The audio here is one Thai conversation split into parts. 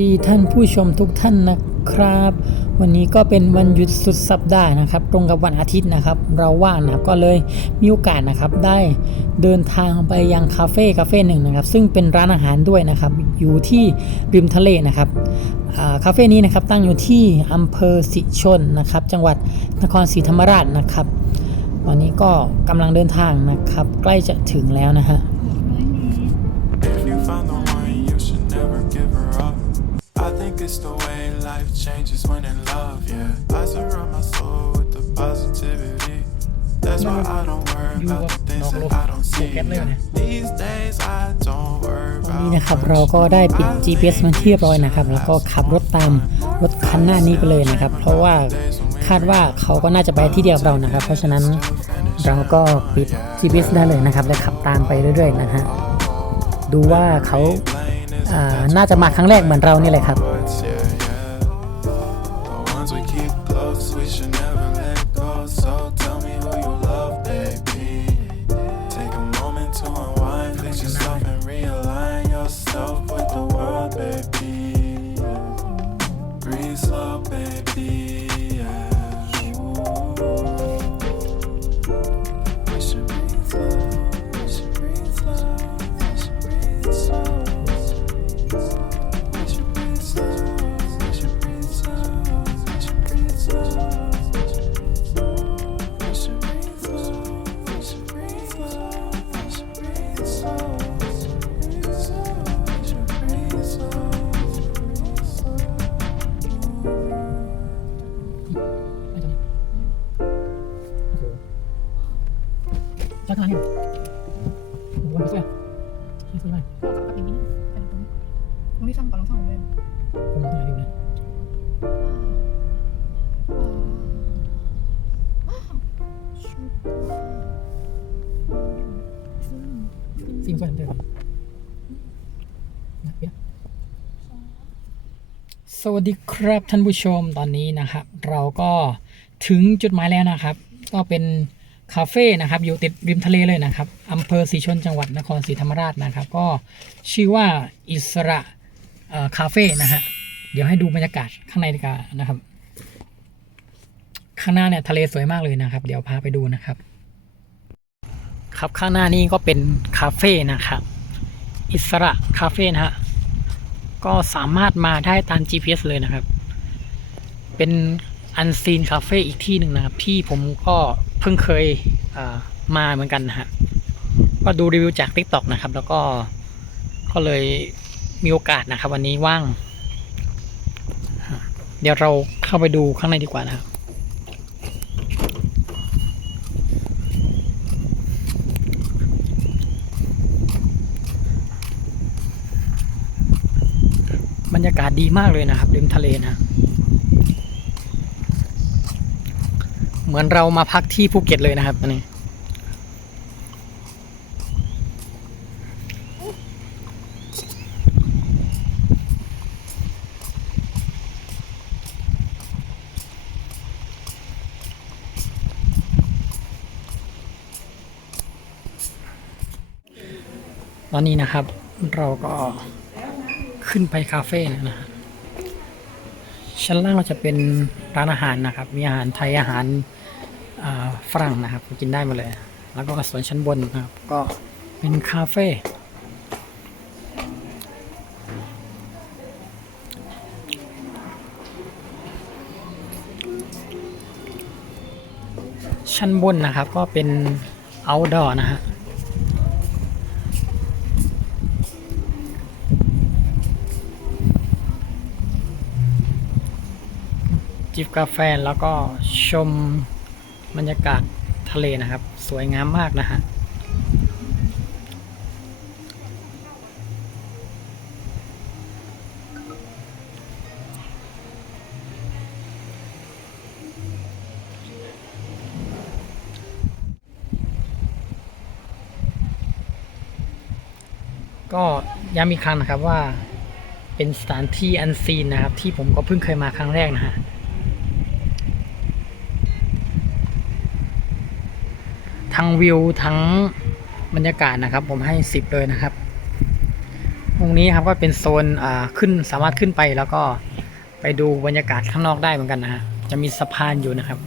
ดีท่านผู้ชมทุกท่านนะครับ วันนี้ก็เป็นวันหยุดสุดสัปดาห์นะครับ ตรงกับวันอาทิตย์นะครับ เราว่างนะครับก็เลยมีโอกาสนะครับได้เดินทางไปยังคาเฟ่คาเฟ่หนึ่งนะครับ ซึ่งเป็นร้านอาหารด้วยนะครับ อยู่ที่ริมทะเลนะครับคาเฟ่นี้นะครับตั้งอยู่ที่อำเภอสิชนนะครับ จังหวัดนครศรีธรรมราชนะครับวันนี้ก็กำลังเดินทางนะครับ ใกล้จะถึงแล้วนะฮะ it's the way life changes when in love, yeah. I surround my soul with the positivity. That's why I don't worry about the things that I don't see. yeah. These days I don't worry ตอนนี้ about นะครับเราก็ได้ปิด GPS มันที่เรียบร้อยนะครับ แล้วก็ขับรถตามรถคันหน้านี้ไปเลยนะครับ เพราะว่าคาดว่าเขาก็น่าจะไปที่เดียวกับเรานะครับ เพราะฉะนั้นเราก็ปิด GPS ได้เลยนะครับ และขับตามไปเรื่อยๆนะฮะดูว่าเขาอ่าน่าจะมาครั้งแรกเหมือนเรานี่แหละครับ สิ่งสวยเดิมนะเปียสวัสดีครับท่านผู้ชมตอนนี้นะครับ เราก็ถึงจุดหมายแล้วนะครับ ก็เป็นคาเฟ่นะครับ อยู่ติดริมทะเลเลยนะครับอำเภอศรีชนจังหวัดนครศรีธรรมราชนะครับ ก็ชื่อว่าอิสระคาเฟ่นะฮะเดี๋ยวให้ดูบรรยากาศข้างในกว่านะครับ ข้างหน้าเนี่ยทะเลสวยมากเลยนะครับ เดี๋ยวพาไปดูนะครับ ครับข้างหน้านี้ก็เป็นคาเฟ่นะครับ อิสระคาเฟ่นะฮะก็สามารถมาได้ตาม GPS เลยนะครับ เป็นอันซีนคาเฟ่อีกที่หนึ่งนะครับ ที่ผมก็เพิ่งเคยเมาเหมือนกันนะฮะก็ดูรีวิวจาก TikTok นะครับ แล้วก็ก็เลยมีโอกาสนะครับ วันนี้ว่าง เดี๋ยวเราเข้าไปดูข้างในดีกว่านะครับ บรรยากาศดีมากเลยนะครับริมทะเลนะ เหมือนเรามาพักที่ภูเก็ตเลยนะครับอันนี้ตอนนี้นะครับเราก็ ขึ้นไปคาเฟ่นะฮะชั้นล่างเราจะเป็นร้านอาหารนะครับ มีอาหารไทยอาหารฝรั่งนะครับกินได้หมาเลย แล้วก็ส่วนชั้นบนนะครับ ก็เป็นคาเฟ่ชั้นบนนะครับก็เป็น outdoor นะฮะ จิบกาแฟแล้วก็ชมบรรยากาศทะเลนะครับ สวยงามมากนะฮะก็ย้ำอีกครั้งนะครับว่าเป็นสถานที่อันซีนนะครับ ที่ผมก็เพิ่งเคยมาครั้งแรกนะฮะ ทั้งวิวทั้งบรรยากาศนะครับ ผมให้สิบเลยนะครับโอ้รงนี้ครับก็เป็นโซนขึ้นสามารถขึ้นไปแล้วก็ไปดูบรรยากาศข้างนอกได้เหมือนกันนะฮะจะมีสะพานอยู่นะครับ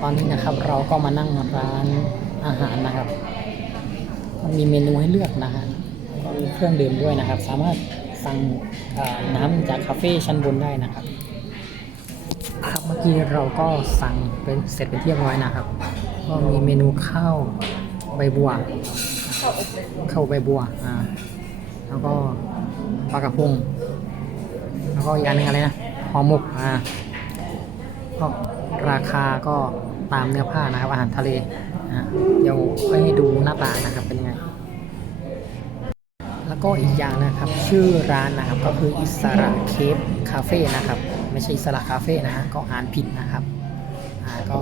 ตอนนี้นะครับเราก็มานั่งร้านอาหารนะครับ มันมีเมนูให้เลือกนะฮะก็มีเครื่องดื่มด้วยนะครับ สามารถสั่งน้ำจากคาเฟ่ชั้นบนได้นะครับ ครับเมื่อกี้เราก็สั่งเป็นเสร็จเป็นที่เรียบร้อยนะครับ ก็มีเมนูข้าวใบบัวข้าวใบบัวอ่าแล้วก็ปลากระพงแล้วก็อีกอันหนึงอะไรนะห่อหมกอ่าก็ราคาก็ตามเนื้อผ้านะครับอาหารทะเลนะเดี๋ยวให้ดูหน้าตานะครับเป็นยังไง แล้วก็อีกอย่างนะครับ ชื่อร้านนะครับก็คืออิสระเคฟคาเฟ่นะครับ ไม่ใช่อิสระคาเฟ่นะฮะก็อ่านผิดนะครับอ่าก็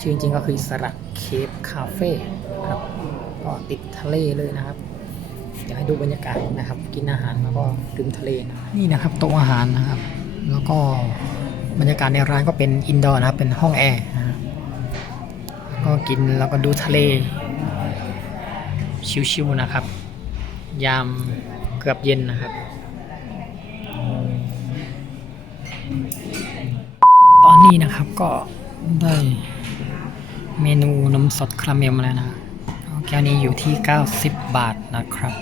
ชื่อจริงๆก็คือสระเคฟคาเฟ่ครับก็ติดทะเลเลยนะครับเดี๋ยวให้ดูบรรยากาศนะครับ กินอาหารแล้วก็ดื่มทะเลนะนี่นะครับโต๊ะอาหารนะครับ แล้วก็บรรยากาศในร้านก็เป็นอินดอร์นะครับเป็นห้องแอร์นะฮะก็กินแล้วก็ดูทะเล ชิวๆนะครับ ยามเกือบเย็นนะครับ ตอนนี้นะครับก็ได้ เมนูนมสดคาราเมลมาแล้วนะแก้วนี้อยู่ที่ 90 บาทนะครับ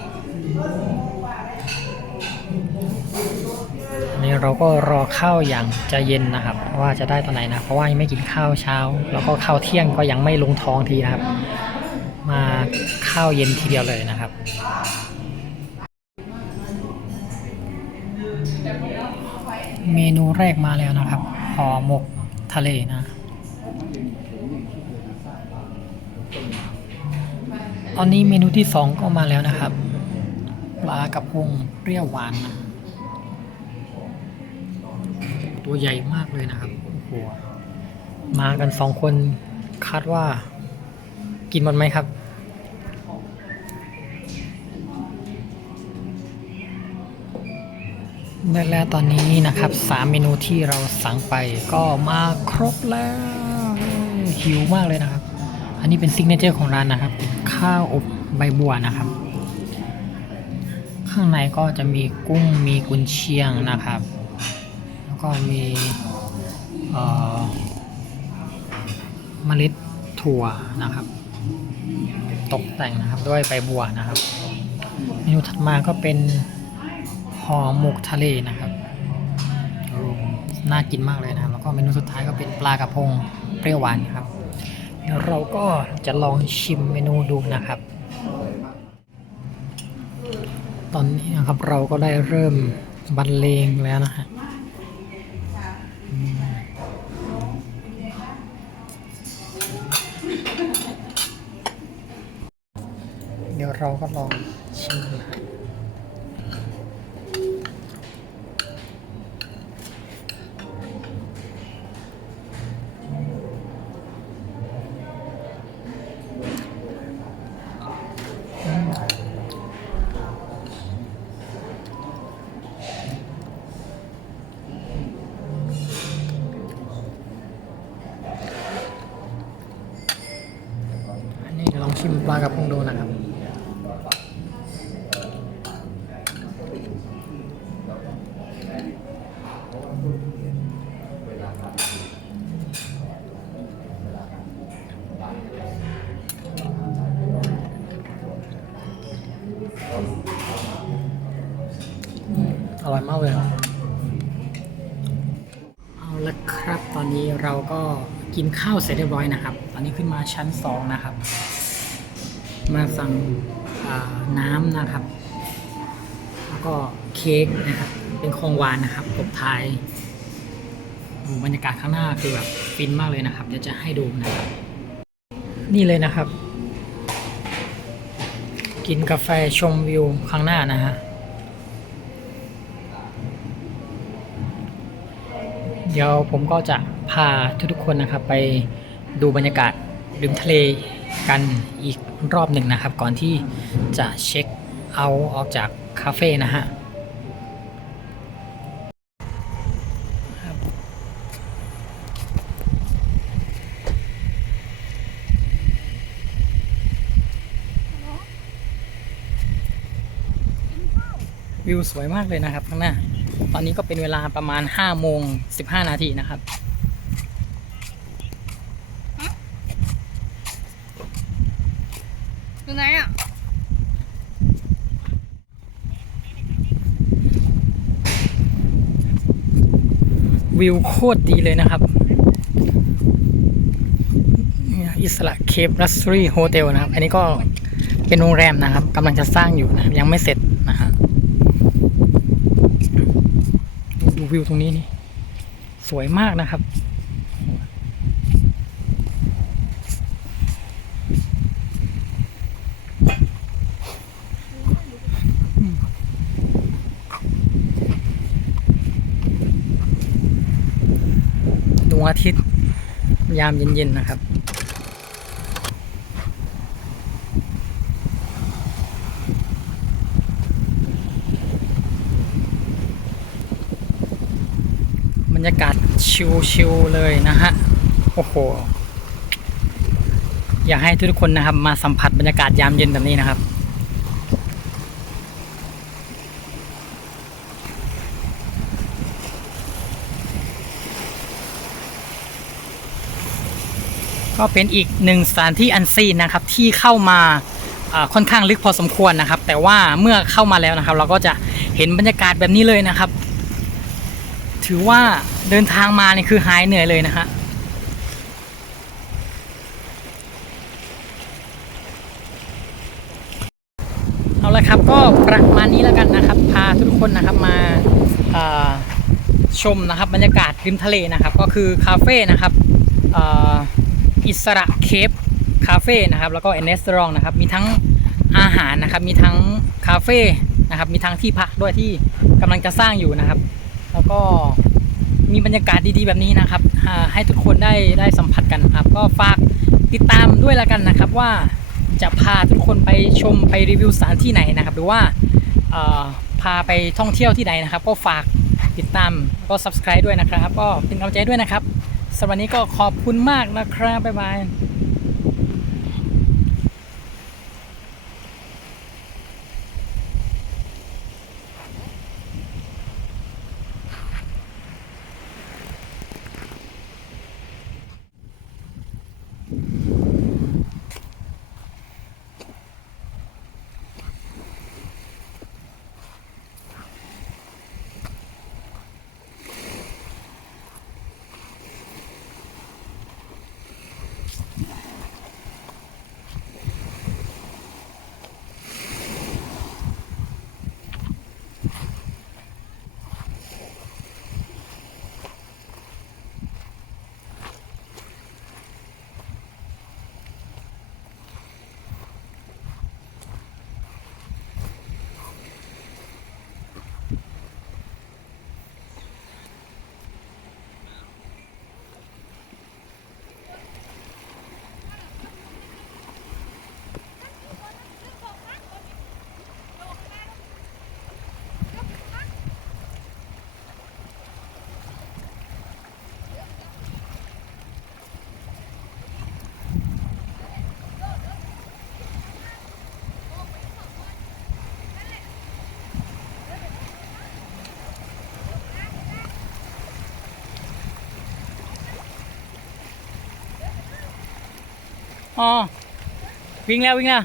อันนี้เราก็รอข้าวอย่างจะเย็นนะครับ ว่าจะได้ตอนไหนนะ เพราะว่ายังไม่กินข้าวเช้า แล้วก็ข้าวเที่ยงก็ยังไม่ลงท้องทีนะครับ มาข้าวเย็นทีเดียวเลยนะครับเมนูแรกมาแล้วนะครับห่อหมกทะเลนะ ตอนนี้เมนูที่สองก็มาแล้วนะครับ ปลากระพงเปรี้ยวหวาน ตัวใหญ่มากเลยนะครับโอ้โหมากันสองคนคาดว่า กินหมดไหมครับและแล้วตอนนี้นะครับสามเมนูที่เราสั่งไปก็มาครบแล้ว หิวมากเลยนะครับ อันนี้เป็นซิกเนเจอร์ของร้านนะครับ ข้าวอบใบบัวนะครับ ข้างในก็จะมีกุ้งมีกุนเชียงนะครับ แล้วก็มีเมล็ดถั่วนะครับ ตกแต่งนะครับด้วยใบบัวนะครับเมนูถัดมาก็เป็นห่อหมกทะเลนะครับน่ากินมากเลยนะแล้วก็เมนูสุดท้ายก็เป็นปลากระพงเปรี้ยวหวานครับ เดี๋ยวเราก็จะลองชิมเมนูดูนะครับ ตอนนี้นะครับเราก็ได้เริ่มบรรเลงแล้วนะฮะเดี๋ยวเราก็ลอง มากระพงดูนะครับอร่อยมากเลยครับเอาละครับ ตอนนี้เราก็กินข้าวเสร็จเรียบร้อยนะครับ ตอนนี้ขึ้นมาชั้นสองนะครับ มาสั่งน้ำนะครับ แล้วก็เค้กนะครับ เป็นของหวานนะครับตบท้ายโอ้บรรยากาศข้างหน้าคือแบบฟินมากเลยนะครับ เดี๋ยวจะให้ดูนะครับ นี่เลยนะครับ กินกาแฟชมวิวข้างหน้านะฮะเดี๋ยวผมก็จะพาทุกๆคนนะครับ ไปดูบรรยากาศริมทะเล กันอีกรอบหนึ่งนะครับ ก่อนที่จะเช็คเอาออกจากคาเฟ่นะฮะวิวสวยมากเลยนะครับข้างหน้า ตอนนี้ก็เป็นเวลาประมาณ5โมง15 นาทีนะครับ อยู่ไหนอะ วิวโคตรดีเลยนะครับอิสระเคปรัสซรีโฮเทลนะครับ อันนี้ก็เป็นโรงแรมนะครับกำลังจะสร้างอยู่นะครับ ยังไม่เสร็จนะฮะดูวิวตรงนี้นี่ สวยมากนะครับ อาทิตย์ ยามเย็นๆนะครับ บรรยากาศชิวๆเลยนะฮะ โอ้โห อยากให้ทุกคนนะครับมาสัมผัสบรรยากาศยามเย็นแบบนี้นะครับ ก็เป็นอีกหนึ่งสถานที่อันซีนนะครับที่เข้ามาค่อนข้างลึกพอสมควรนะครับ แต่ว่าเมื่อเข้ามาแล้วนะครับ เราก็จะเห็นบรรยากาศแบบนี้เลยนะครับ ถือว่าเดินทางมาเนี่ยคือหายเหนื่อยเลยนะฮะเอาละครับก็ประมาณนี้แล้วกันนะครับ พาทุกคนนะครับมาชมนะครับบรรยากาศริมทะเลนะครับ ก็คือคาเฟ่นะครับ อิสระเคฟคาเฟ่นะครับแล้วก็เอนเนสตรองนะครับมีทั้งอาหารนะครับมีทั้งคาเฟ่นะครับมีทั้งที่พักด้วยที่กำลังจะสร้างอยู่นะครับ แล้วก็มีบรรยากาศดีๆแบบนี้นะครับให้ทุกคนได้ได้สัมผัสกันครับ ก็ฝากติดตามด้วยละกันนะครับว่าจะพาทุกคนไปชมไปรีวิวสถานที่ไหนนะครับ หรือว่าพาไปท่องเที่ยวที่ไหนนะครับ ก็ฝากติดตามก็ subscribe ด้วยนะครับ ก็เป็นกำลังใจด้วยนะครับ สำหรับวันนี้ก็ขอบคุณมากนะครับบ๊ายบาย อ๋อวิ่งแล้ววิ่งแล้ว